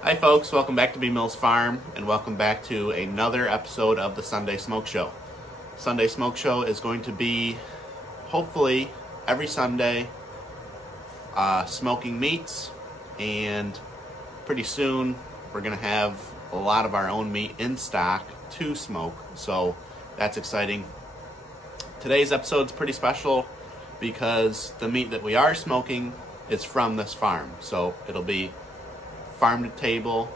Hi folks, welcome back to B Mills Farm and welcome back to another episode of the Sunday Smoke Show. Sunday Smoke Show is going to be hopefully every Sunday smoking meats, and pretty soon we're going to have a lot of our own meat in stock to smoke, so that's exciting. Today's episode is pretty special because the meat that we are smoking is from this farm, so it'll be farm to table,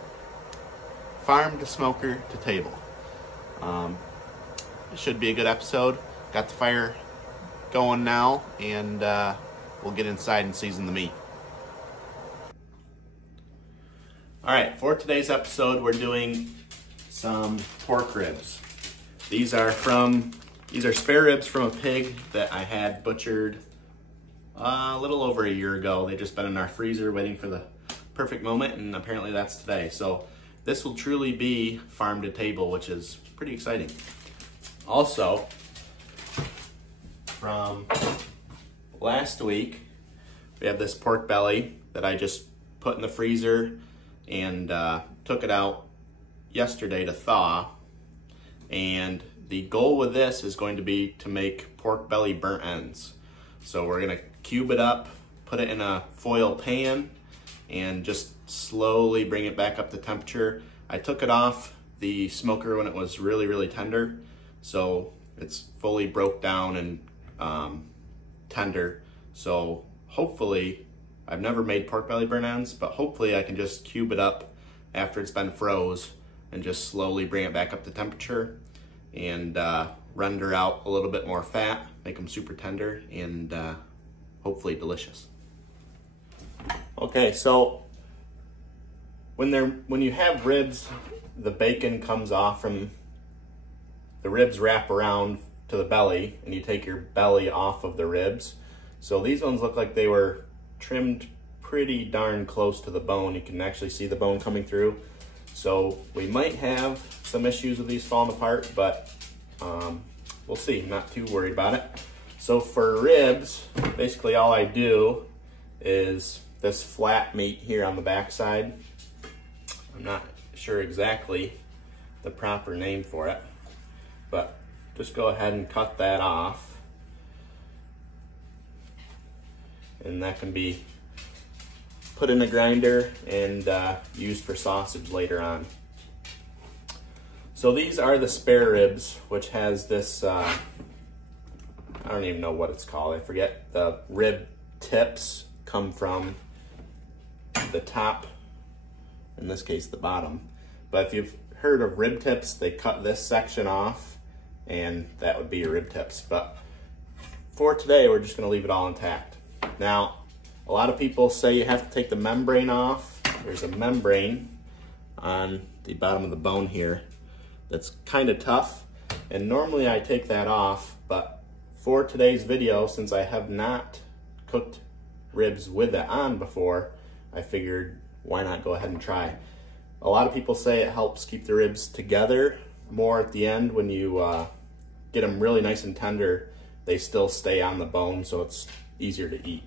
farm to smoker to table. It should be a good episode. Got the fire going now, and we'll get inside and season the meat. All right, for today's episode, we're doing some pork ribs. These are spare ribs from a pig that I had butchered a little over a year ago. They've just been in our freezer waiting for the perfect moment, and apparently that's today. So this will truly be farm to table, which is pretty exciting. Also, from last week, we have this pork belly that I just put in the freezer and took it out yesterday to thaw. And the goal with this is going to be to make pork belly burnt ends. So we're gonna cube it up, put it in a foil pan, and just slowly bring it back up to temperature. I took it off the smoker when it was really, really tender, so it's fully broke down and tender. So hopefully, I've never made pork belly burnt ends, but hopefully I can just cube it up after it's been froze and just slowly bring it back up to temperature and render out a little bit more fat, make them super tender and hopefully delicious. Okay, so when you have ribs, the bacon comes off from the ribs, wrap around to the belly, and you take your belly off of the ribs. So these ones look like they were trimmed pretty darn close to the bone. You can actually see the bone coming through. So we might have some issues with these falling apart, but we'll see. I'm not too worried about it. So for ribs, basically all I do is this flat meat here on the back side. I'm not sure exactly the proper name for it, but just go ahead and cut that off. And that can be put in a grinder and used for sausage later on. So these are the spare ribs, which has this, I don't even know what it's called. I forget. The rib tips come from the top, in this case the bottom. But if you've heard of rib tips, they cut this section off and that would be your rib tips. But for today, we're just gonna leave it all intact. Now, a lot of people say you have to take the membrane off. There's a membrane on the bottom of the bone here that's kind of tough, and normally I take that off, but for today's video, since I have not cooked ribs with it on before, I figured why not go ahead and try. A lot of people say it helps keep the ribs together more at the end. When you get them really nice and tender, they still stay on the bone, so it's easier to eat.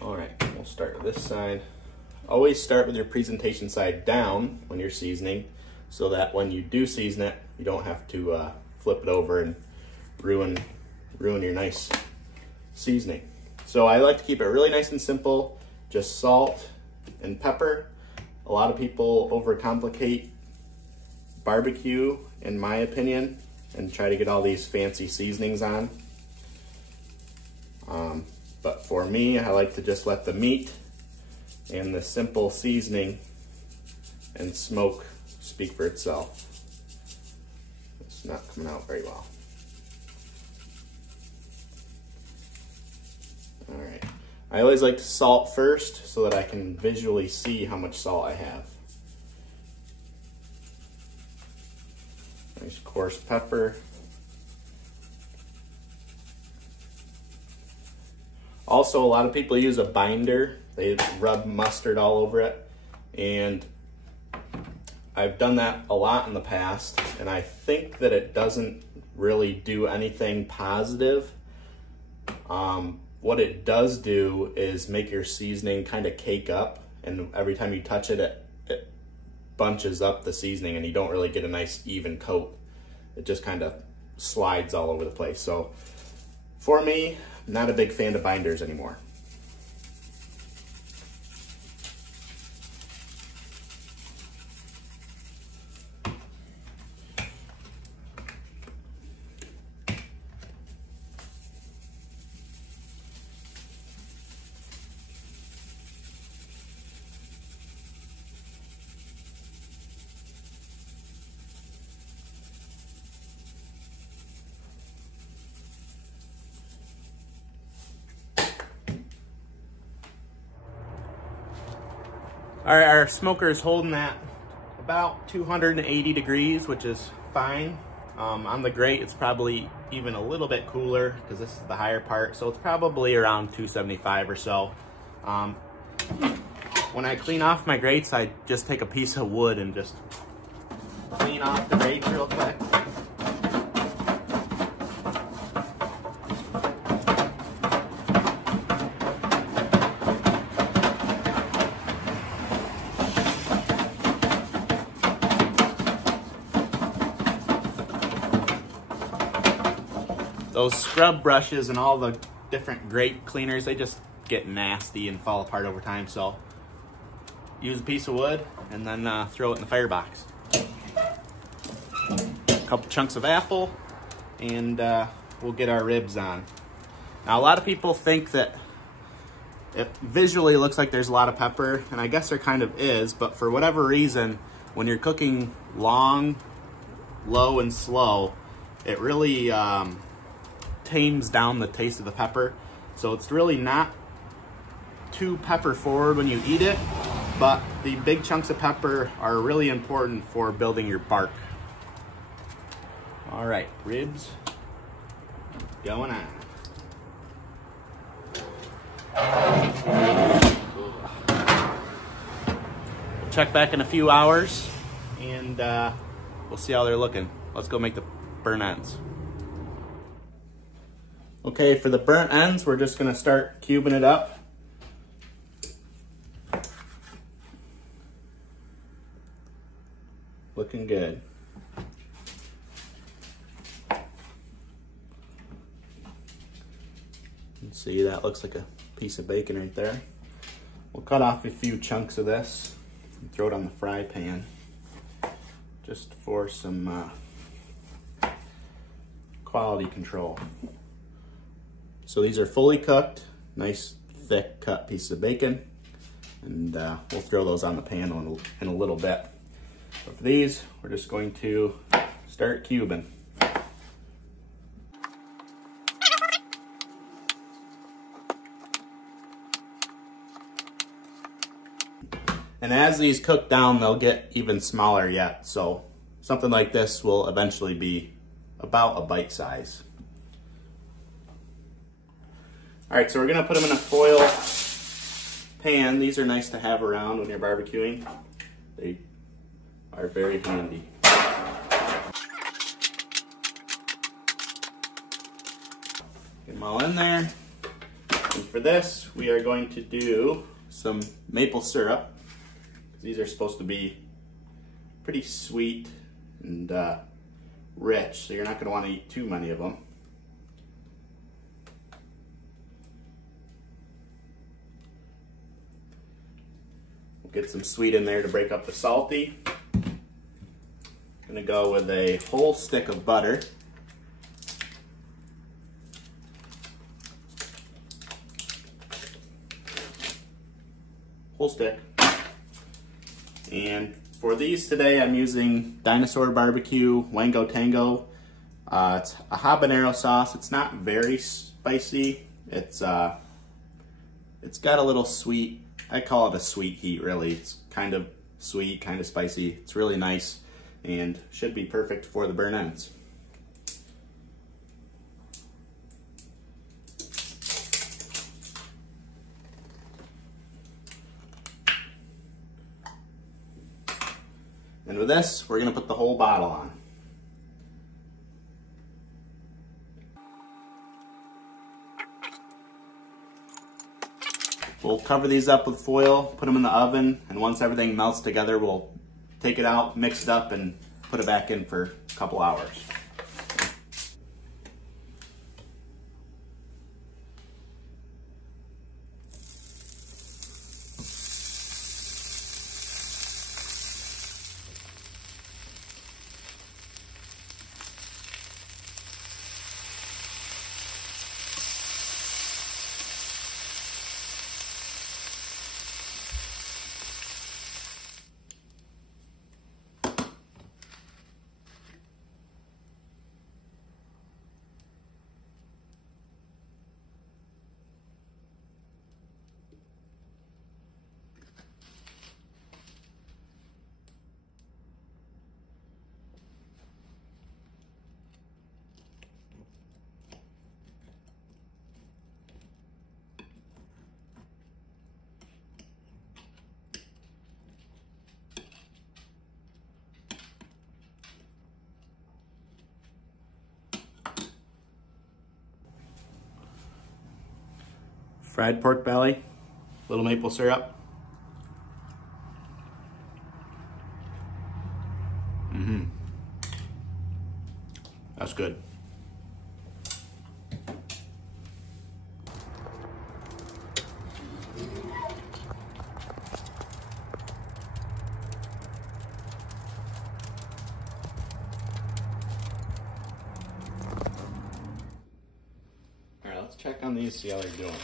All right, we'll start with this side. Always start with your presentation side down when you're seasoning, so that when you do season it, you don't have to flip it over and ruin your nice seasoning. So I like to keep it really nice and simple, just salt and pepper. A lot of people overcomplicate barbecue, in my opinion, and try to get all these fancy seasonings on. But for me, I like to just let the meat and the simple seasoning and smoke speak for itself. It's not coming out very well. All right. I always like to salt first so that I can visually see how much salt I have. Nice coarse pepper. Also, a lot of people use a binder. They rub mustard all over it, and I've done that a lot in the past, and I think that it doesn't really do anything positive. What it does do is make your seasoning kind of cake up and every time you touch it, it bunches up the seasoning and you don't really get a nice even coat. It just kind of slides all over the place. So for me, not a big fan of binders anymore. All right, our smoker is holding at about 280 degrees, which is fine. On the grate, it's probably even a little bit cooler because this is the higher part, so it's probably around 275 or so. When I clean off my grates, I just take a piece of wood and just clean off the grates real quick. Those scrub brushes and all the different grate cleaners, they just get nasty and fall apart over time. So use a piece of wood and then throw it in the firebox. A couple chunks of apple, and we'll get our ribs on. Now, a lot of people think that it visually looks like there's a lot of pepper, and I guess there kind of is, but for whatever reason, when you're cooking long, low, and slow, it really tames down the taste of the pepper. So it's really not too pepper forward when you eat it, but the big chunks of pepper are really important for building your bark. All right, ribs going on. We'll check back in a few hours and we'll see how they're looking. Let's go make the burnt ends. Okay, for the burnt ends, we're just gonna start cubing it up. Looking good. You see, that looks like a piece of bacon right there. We'll cut off a few chunks of this and throw it on the fry pan just for some quality control. So these are fully cooked, nice thick cut pieces of bacon, and we'll throw those on the pan in a little bit. But for these, we're just going to start cubing. And as these cook down, they'll get even smaller yet. So something like this will eventually be about a bite size. All right, so we're gonna put them in a foil pan. These are nice to have around when you're barbecuing. They are very handy. Get them all in there. And for this, we are going to do some maple syrup. These are supposed to be pretty sweet and rich, so you're not gonna wanna eat too many of them. Get some sweet in there to break up the salty. Gonna go with a whole stick of butter. Whole stick. And for these today, I'm using Dinosaur Barbecue Wango Tango. It's a habanero sauce. It's not very spicy. It's got a little sweet. I call it a sweet heat, really. It's kind of sweet, kind of spicy. It's really nice and should be perfect for the burnt ends. And with this, we're gonna put the whole bottle on. We'll cover these up with foil, put them in the oven, and once everything melts together, we'll take it out, mix it up, and put it back in for a couple hours. Fried pork belly, little maple syrup. That's good. All right, let's check on these, see how they're doing.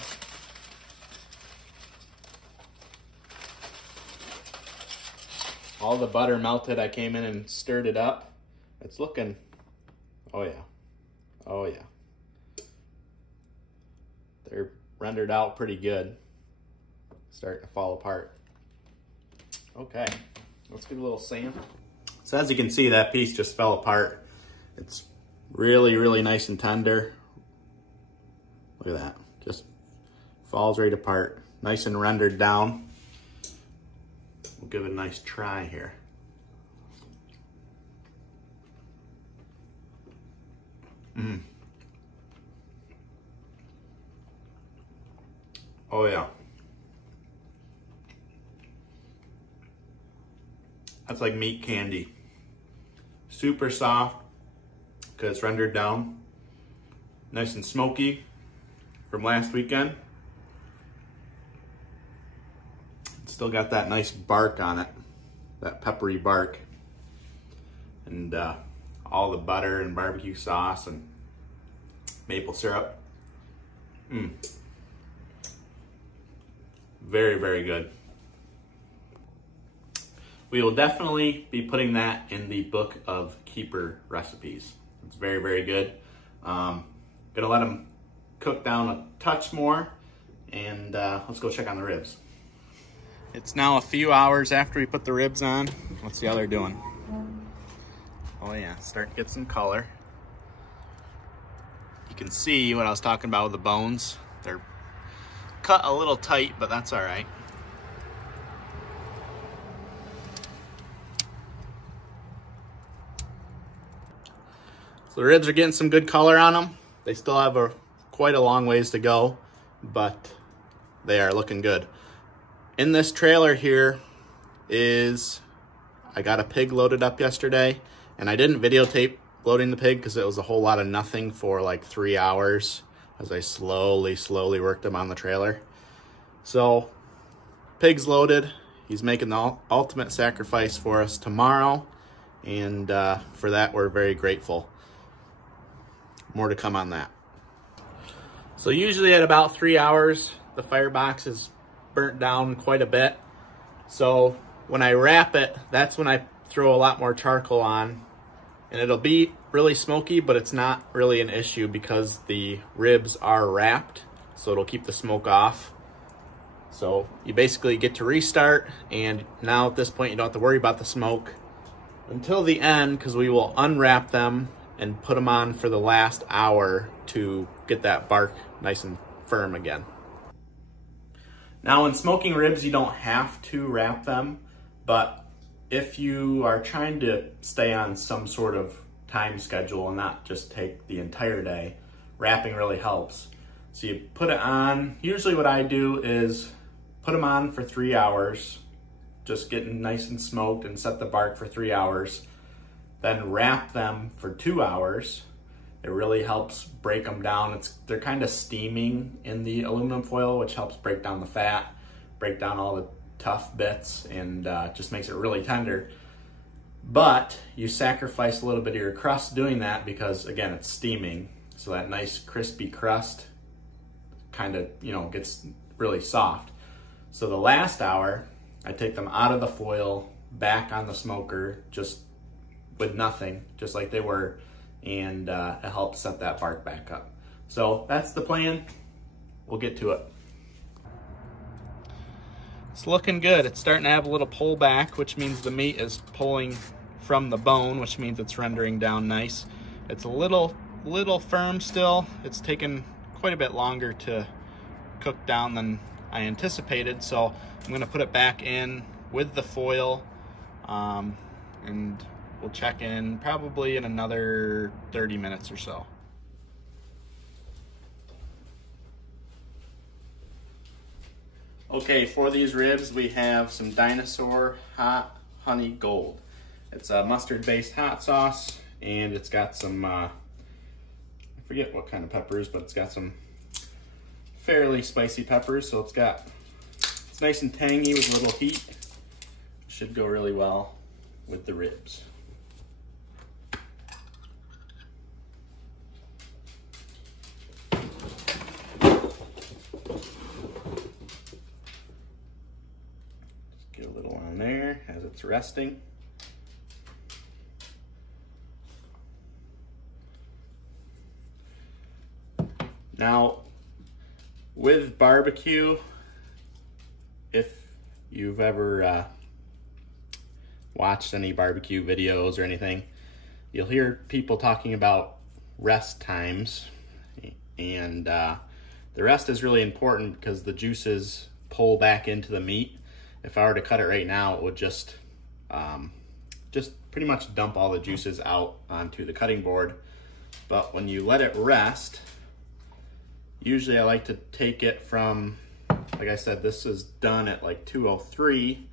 All the butter melted. I came in and stirred it up. It's looking, oh yeah, oh yeah. They're rendered out pretty good. Starting to fall apart. Okay, let's give it a little sand. So as you can see, that piece just fell apart. It's really, really nice and tender. Look at that, just falls right apart. Nice and rendered down. We'll give it a nice try here. Oh yeah. That's like meat candy. Super soft because it's rendered down. Nice and smoky from last weekend. Still got that nice bark on it, that peppery bark. And all the butter and barbecue sauce and maple syrup. Very, very good. We will definitely be putting that in the book of keeper recipes. It's very, very good. Gonna let them cook down a touch more, and let's go check on the ribs. It's now a few hours after we put the ribs on. Let's see how they're doing. Oh yeah, starting to get some color. You can see what I was talking about with the bones. They're cut a little tight, but that's all right. So the ribs are getting some good color on them. They still have quite a long ways to go, but they are looking good. In this trailer here I got a pig loaded up yesterday, and I didn't videotape loading the pig because it was a whole lot of nothing for like 3 hours as I slowly worked him on the trailer. So pig's loaded. He's making the ultimate sacrifice for us tomorrow, and for that we're very grateful. More to come on that. So usually at about 3 hours, the firebox is burnt down quite a bit. So when I wrap it, that's when I throw a lot more charcoal on, and it'll be really smoky, but it's not really an issue because the ribs are wrapped, so it'll keep the smoke off. So you basically get to restart, and now at this point you don't have to worry about the smoke until the end, because we will unwrap them and put them on for the last hour to get that bark nice and firm again. Now in smoking ribs, you don't have to wrap them, but if you are trying to stay on some sort of time schedule and not just take the entire day, wrapping really helps. So you put it on. Usually what I do is put them on for 3 hours, just getting nice and smoked, and set the bark for 3 hours. Then wrap them for 2 hours. It really helps break them down. They're kind of steaming in the aluminum foil, which helps break down the fat, break down all the tough bits, and just makes it really tender. But you sacrifice a little bit of your crust doing that because, again, it's steaming. So that nice crispy crust kind of, you know, gets really soft. So the last hour, I take them out of the foil, back on the smoker, just with nothing, just like they were, and it helps set that bark back up. So that's the plan. We'll get to it. It's looking good. It's starting to have a little pull back, which means the meat is pulling from the bone, which means it's rendering down nice. It's a little firm still. It's taken quite a bit longer to cook down than I anticipated, so I'm gonna put it back in with the foil, and we'll check in probably in another 30 minutes or so. Okay, for these ribs, we have some Dinosaur Hot Honey Gold. It's a mustard-based hot sauce, and it's got some, I forget what kind of peppers, but it's got some fairly spicy peppers, so it's nice and tangy with a little heat. Should go really well with the ribs. Get a little on there as it's resting. Now, with barbecue, if you've ever watched any barbecue videos or anything, you'll hear people talking about rest times, and the rest is really important because the juices pull back into the meat. If I were to cut it right now, it would just pretty much dump all the juices out onto the cutting board. But when you let it rest, usually I like to take it from, like I said, this is done at like 203.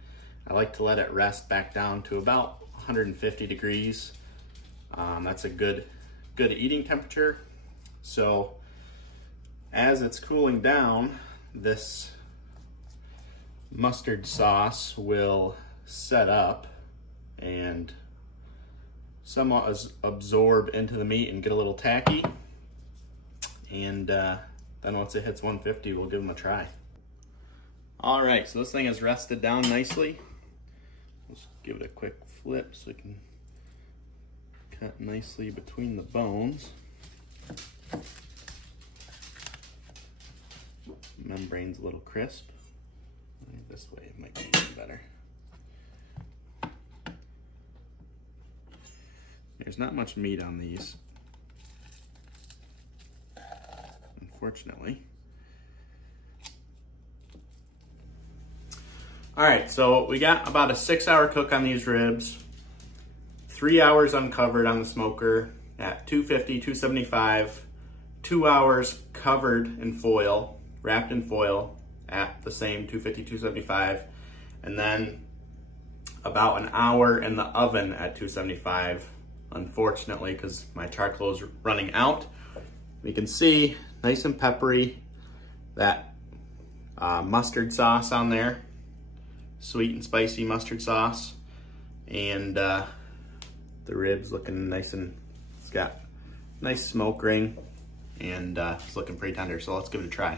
I like to let it rest back down to about 150 degrees. That's a good eating temperature. So as it's cooling down, this mustard sauce will set up and somewhat absorb into the meat and get a little tacky. And then once it hits 150, we'll give them a try. All right, so this thing is rested down nicely. Let's give it a quick flip so it can cut nicely between the bones. Membrane's a little crisp. This way it might be even better. There's not much meat on these, unfortunately. All right, so we got about a 6-hour cook on these ribs, 3 hours uncovered on the smoker at 250, 275, 2 hours covered in foil, wrapped in foil at the same 250, 275, and then about an hour in the oven at 275, unfortunately, because my charcoal is running out. You can see nice and peppery, that mustard sauce on there, sweet and spicy mustard sauce, and the ribs looking nice, and it's got nice smoke ring, and it's looking pretty tender, so let's give it a try.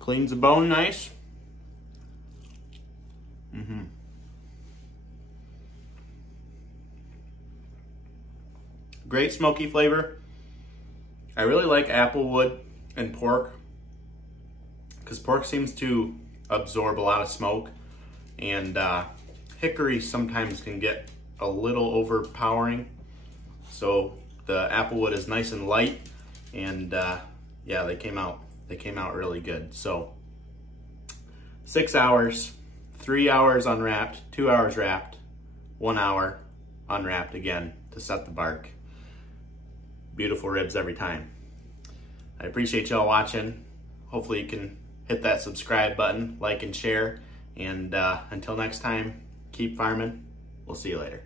Cleans the bone nice. Great smoky flavor. I really like applewood and pork because pork seems to absorb a lot of smoke, and hickory sometimes can get a little overpowering. So the applewood is nice and light, and yeah, they came out really good. So 6 hours, 3 hours unwrapped, 2 hours wrapped, 1 hour unwrapped again to set the bark. beautiful ribs every time. I appreciate y'all watching. Hopefully you can hit that subscribe button, like and share. And until next time, keep farming. We'll see you later.